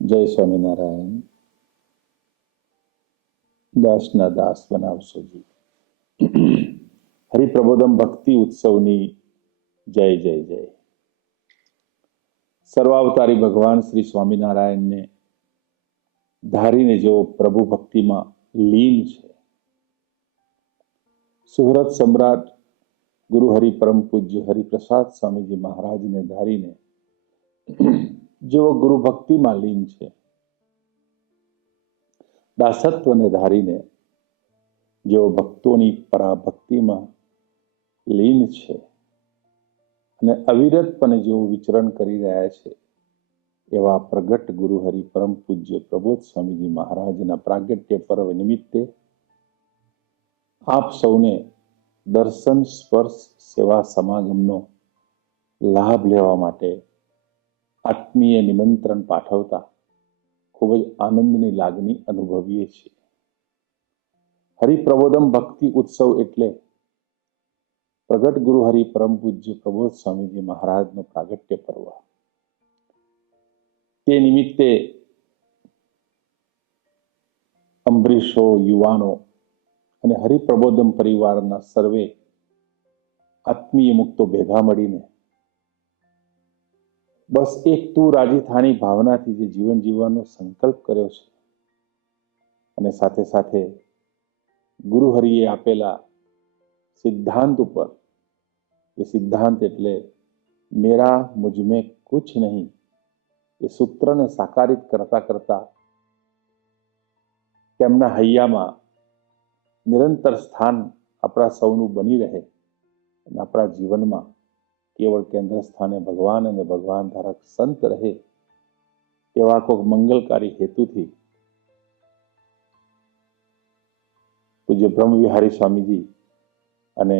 જય સ્વામિનારાયણ. દાસના દાસ બનાવશો જી. હરિપ્રબોધમ ભક્તિ ઉત્સવની જય જય જય. સર્વાવતારી ભગવાન શ્રી સ્વામિનારાયણને ધારીને જેઓ પ્રભુ ભક્તિમાં લીન છે, સુરત સમ્રાટ ગુરુ હરિ પરમ પૂજ્ય હરિપ્રસાદ સ્વામીજી મહારાજને ધારીને જેઓ ગુરુ ભક્તિમાં લીન છે, દાસત્વને ધારીને જેઓ ભક્તોની પરાભક્તિમાં લીન છે અને અવિરતપણે જેઓ વિચરણ કરી રહ્યા છે, એવા પ્રગટ ગુરુ હરિ પરમ પૂજ્ય પ્રબોધ સ્વામીજી મહારાજના પ્રાગટ્ય પર્વ નિમિત્તે આપ સૌને દર્શન સ્પર્શ સેવા સમાગમનો લાભ લેવા માટે આત્મીય નિમંત્રણ પાઠવતા ખૂબ જ આનંદની લાગણી અનુભવીએ છીએ. હરિપ્રબોધમ ભક્તિ ઉત્સવ એટલે પ્રગટ ગુરુ હરિ પરમ પૂજ્ય પ્રબોધ સ્વામીજી મહારાજનો પ્રાગટ્ય પર્વ. તે નિમિત્તે અંબરીશો, યુવાનો અને હરિપ્રબોધમ પરિવારના સર્વે આત્મીય મુક્તો ભેગા મળીને બસ એક તું રાજી થાની ભાવનાથી જે જીવન જીવવાનો સંકલ્પ કર્યો છે અને સાથે સાથે ગુરુ હરિએ આપેલા સિદ્ધાંત ઉપર, એ સિદ્ધાંત એટલે મેરા મુજમે કુછ નહીં, એ સૂત્રને સાકારિત કરતા કરતા તેમના હૈયામાં નિરંતર સ્થાન આપણા સૌનું બની રહે અને આપણા જીવનમાં કેવળ કેન્દ્ર સ્થાને ભગવાન અને ભગવાન ધારક સંત રહે, એવા કોઈ મંગલકારી હેતુથી પૂજ્ય બ્રહ્મવિહારી સ્વામીજી અને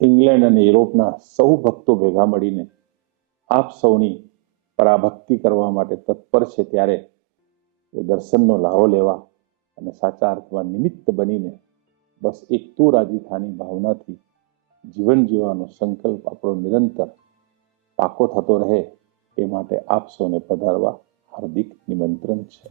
ઇંગ્લેન્ડ અને યુરોપના સૌ ભક્તો ભેગા મળીને આપ સૌની પરાભક્તિ કરવા માટે તત્પર છે, ત્યારે એ દર્શનનો લાહો લેવા અને સાચા અર્થમાં નિમિત્ત બનીને બસ એક તું રાજી થાની ભાવનાથી જીવન જીવવાનો સંકલ્પ આપણો નિરંતર પાકો થતો રહે, એ માટે આપ સૌને પધારવા હાર્દિક નિમંત્રણ છે.